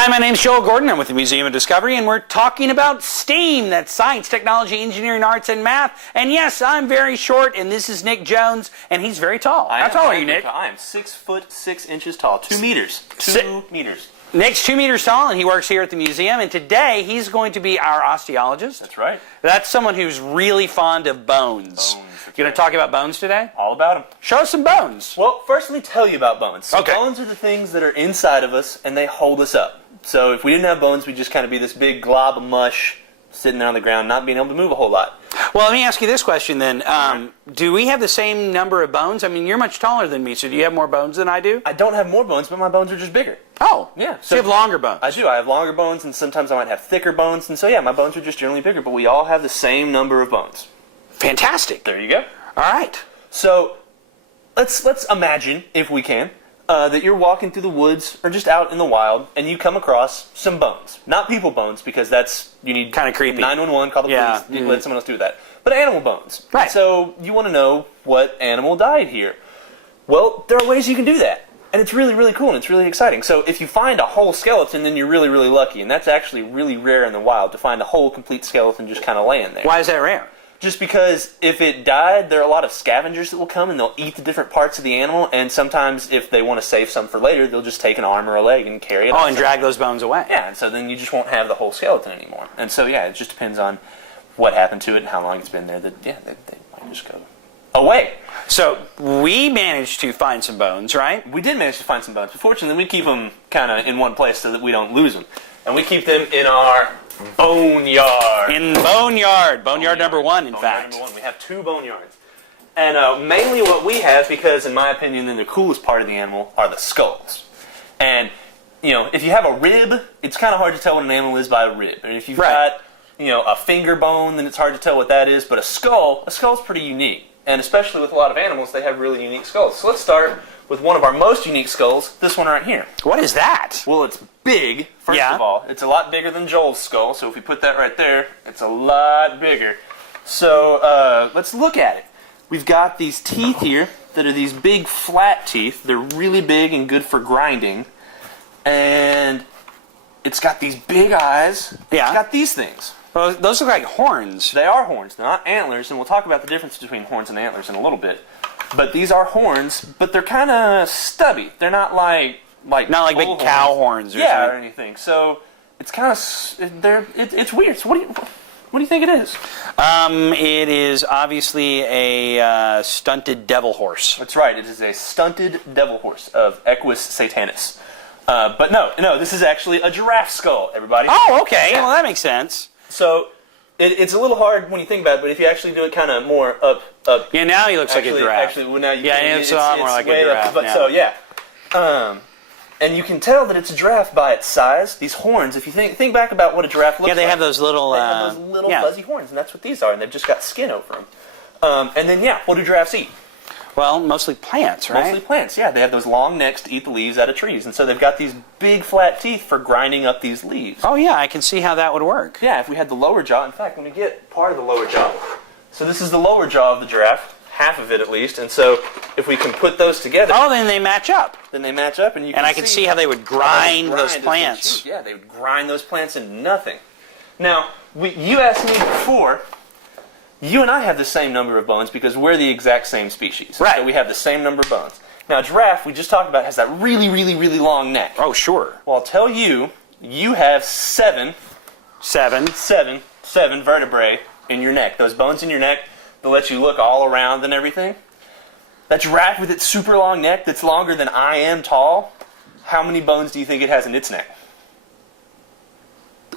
Hi, my name's Joel Gordon. I'm with the Museum of Discovery, and we're talking about STEAM. That's science, technology, engineering, arts, and math. And yes, I'm very short, and this is Nick Jones, and he's very tall. How tall are you, Nick? I am 6'6" tall. 2 meters. 2 meters. Nick's 2 meters tall, and he works here at the museum. And today, he's going to be our osteologist. That's right. That's someone who's really fond of bones. You going to talk about bones today? All about them. Show us some bones. Well, first let me tell you about bones. So Okay. bones are the things that are inside of us, and they hold us up. So if we didn't have bones, we'd just kind of be this big glob of mush sitting there on the ground, not being able to move a whole lot. Well, let me ask you this question then. Do we have the same number of bones? I mean, you're much taller than me, so do you have more bones than I do? I don't have more bones, but my bones are just bigger. Oh. Yeah. So you have longer bones. I do. I have longer bones, and sometimes I might have thicker bones. And so, yeah, my bones are just generally bigger, but we all have the same number of bones. Fantastic. There you go. All right. So let's imagine, if we can, that you're walking through the woods or just out in the wild, and you come across some bones. Not people bones, because you need Kind of creepy. 911, call the police. You can let someone else do that. But animal bones. Right. So you want to know what animal died here. Well, there are ways you can do that. And it's really, really cool, and it's really exciting. So if you find a whole skeleton, then you're really, really lucky. And that's actually really rare in the wild, to find a whole complete skeleton just kind of laying there. Why is that rare? Just because if it died, there are a lot of scavengers that will come and they'll eat the different parts of the animal, and sometimes if they want to save some for later, they'll just take an arm or a leg and carry it Oh, off and somewhere. drag those bones away. Yeah, and so then you just won't have the whole skeleton anymore. And so, yeah, it just depends on what happened to it and how long it's been there. They might just go away. So we managed to find some bones, right? We did manage to find some bones, but fortunately we keep them kind of in one place so that we don't lose them. And we keep them in our boneyard. In Boneyard. Boneyard number one, in Boneyard fact. number one. We have 2 boneyards. And mainly what we have, because in my opinion, then the coolest part of the animal are the skulls. And, you know, if you have a rib, it's kind of hard to tell what an animal is by a rib. And if you've got, you know, a finger bone, then it's hard to tell what that is. But a skull's pretty unique. And especially with a lot of animals, they have really unique skulls. So let's start with one of our most unique skulls, this one right here. What is that? Well, it's big, first of all. It's a lot bigger than Joel's skull, so if we put that right there, it's a lot bigger. So let's look at it. We've got these teeth here that are these big flat teeth. They're really big and good for grinding. And it's got these big eyes. Yeah. It's got these things. Well, those look like horns. They are horns. They're not antlers, and we'll talk about the difference between horns and antlers in a little bit. But these are horns, but they're kind of stubby. They're not like Not like big bull cow horns or or something. anything. So it's kind of it's weird. So what do you think it is? It is obviously a stunted devil horse. That's right. It is a stunted devil horse of Equus satanis. But no, this is actually a giraffe skull. Everybody. Oh, okay. Yeah. Well, that makes sense. So it's a little hard when you think about it, but if you actually do it kind of more up. Yeah, now he looks like a giraffe. Actually, well, now you Yeah, can, it's a lot more like a giraffe But now. so yeah, and you can tell that it's a giraffe by its size. These horns, if you think back about what a giraffe looks like. Yeah, they have those little... They have those little fuzzy horns, and that's what these are, and they've just got skin over them. And then, yeah, what do giraffes eat? Well, mostly plants, right? Mostly plants, yeah. They have those long necks to eat the leaves out of trees, and so they've got these big flat teeth for grinding up these leaves. Oh, yeah, I can see how that would work. Yeah, if we had the lower jaw, in fact, when we get part of the lower jaw. So this is the lower jaw of the giraffe, half of it at least, and so if we can put those together... Oh, then they match up. Then they match up, and you can And I can see how they would grind those as plants. Yeah, they would grind those plants into nothing. Now, you asked me before, you and I have the same number of bones because we're the exact same species. Right. So we have the same number of bones. Now, a giraffe, we just talked about, has that really, really, really long neck. Oh, sure. Well, I'll tell you, you have seven vertebrae in your neck. Those bones in your neck that let you look all around and everything. That giraffe with its super long neck that's longer than I am tall, how many bones do you think it has in its neck?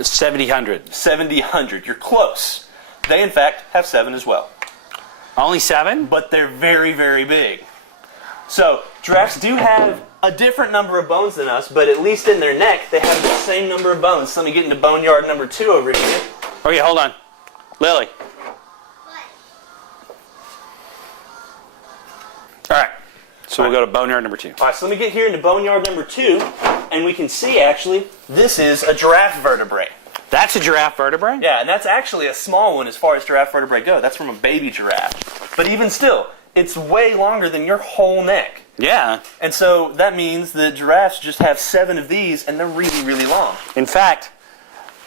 7,000. 7,000. You're close. They, in fact, have 7 as well. Only 7? But they're very, very big. So, giraffes do have a different number of bones than us, but at least in their neck, they have the same number of bones. So let me get into boneyard number 2 over here. Okay, hold on. Lily. All right. So we'll go to boneyard number 2. All right, so let me get here into boneyard number 2, and we can see, actually, this is a giraffe vertebrae. That's a giraffe vertebrae? Yeah, and that's actually a small one as far as giraffe vertebrae go. That's from a baby giraffe. But even still, it's way longer than your whole neck. Yeah. And so that means that giraffes just have 7 of these, and they're really, really long. In fact,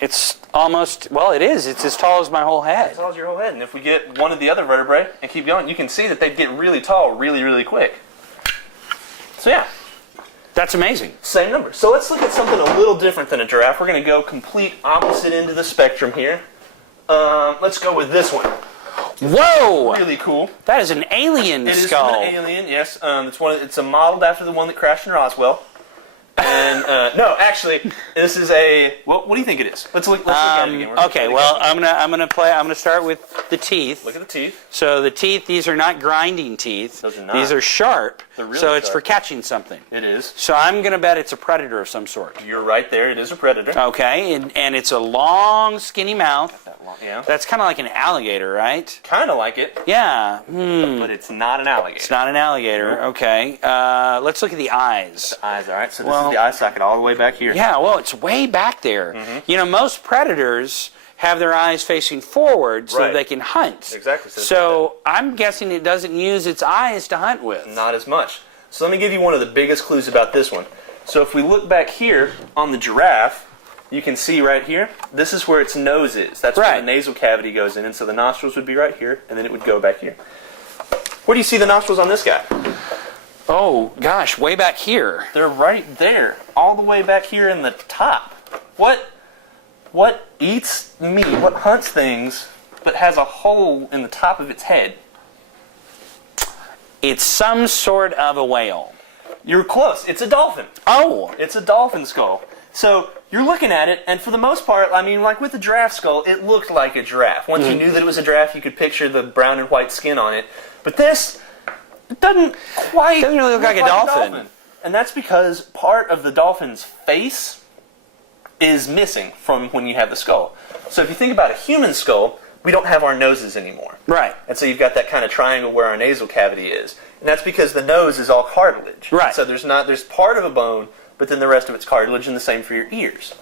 it's almost, well, it is. It's as tall as my whole head. As tall as your whole head. And if we get one of the other vertebrae and keep going, you can see that they get really tall really, really quick. So yeah. That's amazing. Same number. So let's look at something a little different than a giraffe. We're going to go complete opposite end of the spectrum here. Let's go with this one. Whoa! Really cool. That is an alien It is skull. from an alien, yes. It's a modeled after the one that crashed in Roswell. And no, actually, this is a. What do you think it is? Let's look at it again. Okay, well, I'm gonna start with the teeth. Look at the teeth. So the teeth, these are not grinding teeth. Those are not. These are sharp. They're really so it's sharp. for catching something. It is. So I'm gonna bet it's a predator of some sort. You're right there. It is a predator. Okay, and it's a long, skinny mouth. That long, yeah. That's kind of like an alligator, right? Kind of like it, Yeah. but it's not an alligator. It's not an alligator. Okay. Let's look at the eyes. Eyes, all right. So this Well- is the eye socket all the way back here. Yeah, well, it's way back there. Mm-hmm. You know, most predators have their eyes facing forward so Right. that they can hunt. Exactly. So I'm guessing it doesn't use its eyes to hunt with. Not as much. So let me give you one of the biggest clues about this one. So if we look back here on the giraffe, you can see right here, this is where its nose is. That's where Right. the nasal cavity goes in, and so the nostrils would be right here, and then it would go back here. Where do you see the nostrils on this guy? Oh, gosh, way back here. They're right there, all the way back here in the top. What eats meat, what hunts things, but has a hole in the top of its head? It's some sort of a whale. You're close. It's a dolphin. Oh, It's a dolphin skull. So you're looking at it, and for the most part, I mean, like with the giraffe skull, it looked like a giraffe. Once you knew that it was a giraffe, you could picture the brown and white skin on it. But this, it doesn't quite Doesn't really look like a dolphin. And that's because part of the dolphin's face is missing from when you have the skull. So if you think about a human skull, we don't have our noses anymore. right. And so you've got that kind of triangle where our nasal cavity is. And that's because the nose is all cartilage. Right. So there's part of a bone, but then the rest of it's cartilage, and the same for your ears.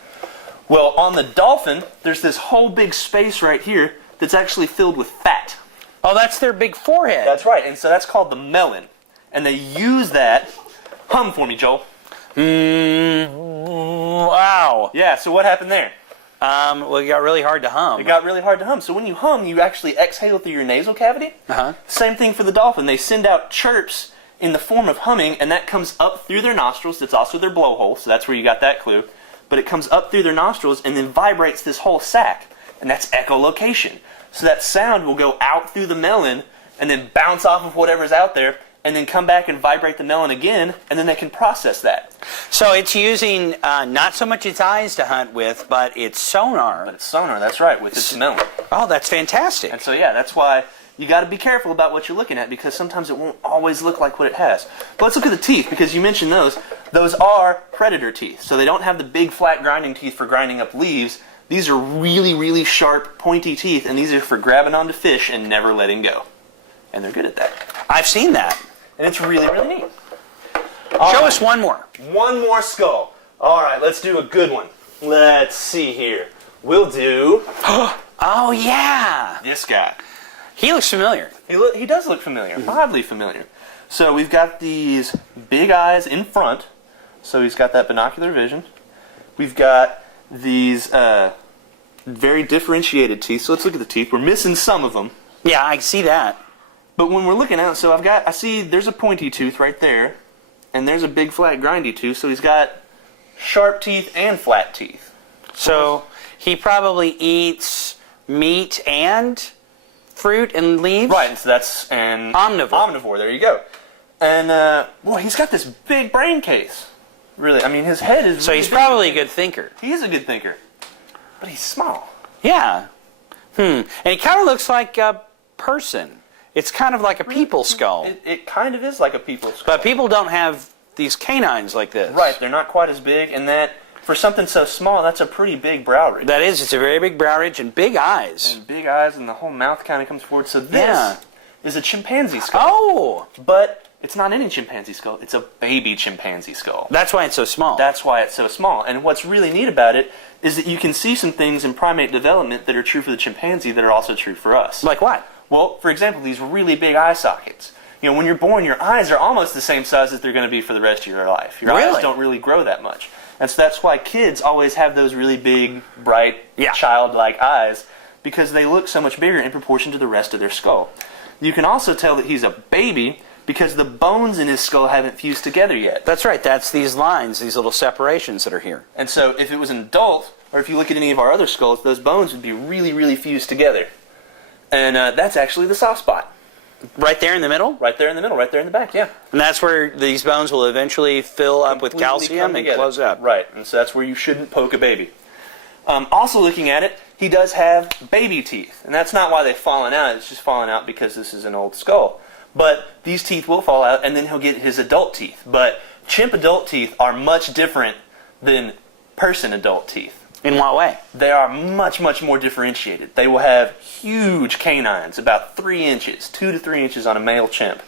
Well, on the dolphin, there's this whole big space right here that's actually filled with fat. Oh, that's their big forehead. That's right, and so that's called the melon. And they use that. Hum for me, Joel. Wow. Yeah, so what happened there? Well, it got really hard to hum. It got really hard to hum. So when you hum, you actually exhale through your nasal cavity. Uh-huh. Same thing for the dolphin. They send out chirps in the form of humming, and that comes up through their nostrils. That's also their blowhole, so that's where you got that clue. But it comes up through their nostrils and then vibrates this whole sac, and that's echolocation. So that sound will go out through the melon and then bounce off of whatever's out there, and then come back and vibrate the melon again, and then they can process that. So it's using not so much its eyes to hunt with, but its sonar. But it's sonar, that's right, with its melon. Oh, that's fantastic. And so yeah, that's why you got to be careful about what you're looking at, because sometimes it won't always look like what it has. But let's look at the teeth, because you mentioned those. Those are predator teeth. So they don't have the big flat grinding teeth for grinding up leaves. These are really, really sharp, pointy teeth, and these are for grabbing onto fish and never letting go. And they're good at that. I've seen that. And it's really, really neat. Show us one more. One more skull. All right, let's do a good one. Let's see here. We'll do Oh, yeah. this guy. He looks familiar. He does look familiar, oddly familiar. So we've got these big eyes in front, so he's got that binocular vision. We've got these very differentiated teeth. So let's look at the teeth. We're missing some of them, Yeah, I see that. but when we're looking at, so I see there's a pointy tooth right there, and there's a big flat grindy tooth. So he's got sharp teeth and flat teeth. So he probably eats meat and fruit and leaves? Right, so that's an Omnivore. Omnivore, there you go. And boy, he's got this big brain case. Really, I mean, his head is. So really he's big. probably a good thinker. He is a good thinker, but he's small. Yeah. And he kind of looks like a person. It's kind of like a people skull. It kind of is like a people skull. But people don't have these canines like this. Right, they're not quite as big, and that for something so small, that's a pretty big brow ridge. That is, it's a very big brow ridge and big eyes. And big eyes, and the whole mouth kind of comes forward. So this Yeah. is a chimpanzee skull. Oh! But it's not any chimpanzee skull. It's a baby chimpanzee skull. That's why it's so small. That's why it's so small. And what's really neat about it is that you can see some things in primate development that are true for the chimpanzee that are also true for us. Like what? Well, for example, these really big eye sockets. You know, when you're born, your eyes are almost the same size as they're going to be for the rest of your life. Your eyes don't really grow that much. And so that's why kids always have those really big, bright, childlike eyes, because they look so much bigger in proportion to the rest of their skull. You can also tell that he's a baby because the bones in his skull haven't fused together yet. That's right. That's these lines, these little separations that are here. And so if it was an adult, or if you look at any of our other skulls, those bones would be really, really fused together. And that's actually the soft spot. Right there in the middle? Right there in the middle, right there in the back, yeah. And that's where these bones will eventually fill up with calcium and close up. Right, and so that's where you shouldn't poke a baby. Also looking at it, he does have baby teeth. And that's not why they've fallen out, it's just fallen out because this is an old skull. But these teeth will fall out, and then he'll get his adult teeth. But chimp adult teeth are much different than person adult teeth. In what way? They are much, much more differentiated. They will have huge canines, about 3 inches, 2 to 3 inches on a male chimp.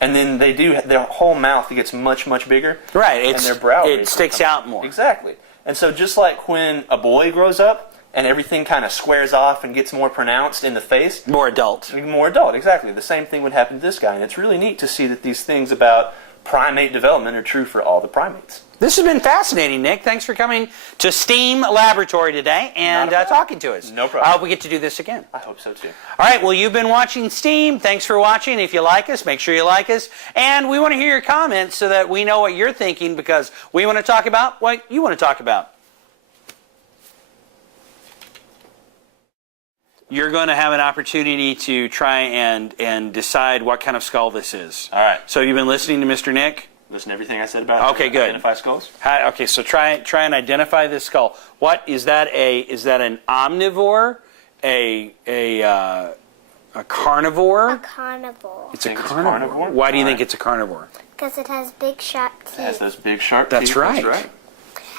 And then they do, their whole mouth gets much, much bigger. Right, and their brow it sticks out more. Exactly. And so just like when a boy grows up, and everything kind of squares off and gets more pronounced in the face. More adult. More adult, exactly. The same thing would happen to this guy. And it's really neat to see that these things about primate development are true for all the primates. This has been fascinating, Nick. Thanks for coming to STEAM Laboratory today and talking to us. No problem. I hope we get to do this again. I hope so too. All right, well, you've been watching STEAM. Thanks for watching. If you like us, make sure you like us. And we want to hear your comments so that we know what you're thinking, because we want to talk about what you want to talk about. You're going to have an opportunity to try and decide what kind of skull this is. All right. So you've been listening to Mr. Nick? Listen to everything I said about okay, good. Identify skulls. Okay, so try and identify this skull. What is that? Is that an omnivore? A carnivore? A carnivore. It's a carnivore. Why do you think it's a carnivore? Because it has big sharp teeth. It has those big sharp teeth. That's right. That's right.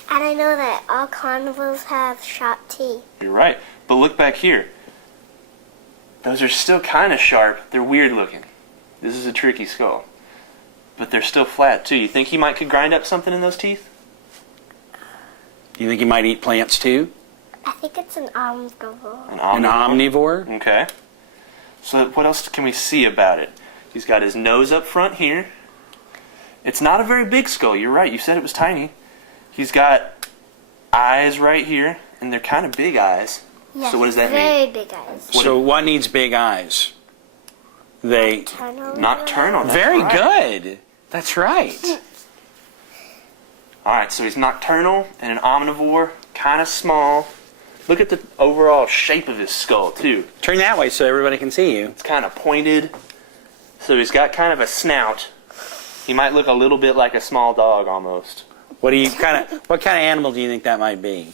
And I know that all carnivores have sharp teeth. You're right. But look back here. Those are still kind of sharp. They're weird looking. This is a tricky skull. But they're still flat too. You think he could grind up something in those teeth? Do you think he might eat plants too? I think it's an omnivore. An omnivore? An omnivore? Okay. So what else can we see about it? He's got his nose up front here. It's not a very big skull. You're right. You said it was tiny. He's got eyes right here, and they're kind of big eyes. Yes, so what does that very mean? big eyes. So what needs big eyes? Nocturnal. Very right. good. That's right. All right, so he's nocturnal and an omnivore, kind of small. Look at the overall shape of his skull, too. Turn that way so everybody can see you. It's kind of pointed. So he's got kind of a snout. He might look a little bit like a small dog, almost. What kind of animal do you think that might be?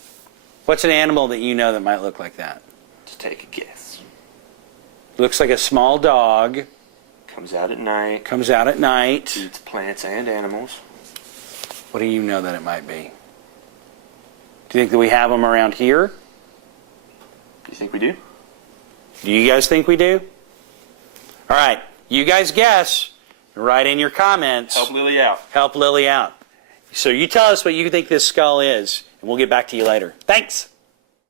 What's an animal that you know that might look like that? Just take a guess. Looks like a small dog. Comes out at night. Comes out at night. Eats plants and animals. What do you know that it might be? Do you think that we have them around here? Do you think we do? Do you guys think we do? All right, you guys guess. Write in your comments. Help Lily out. Help Lily out. So you tell us what you think this skull is, and we'll get back to you later. Thanks.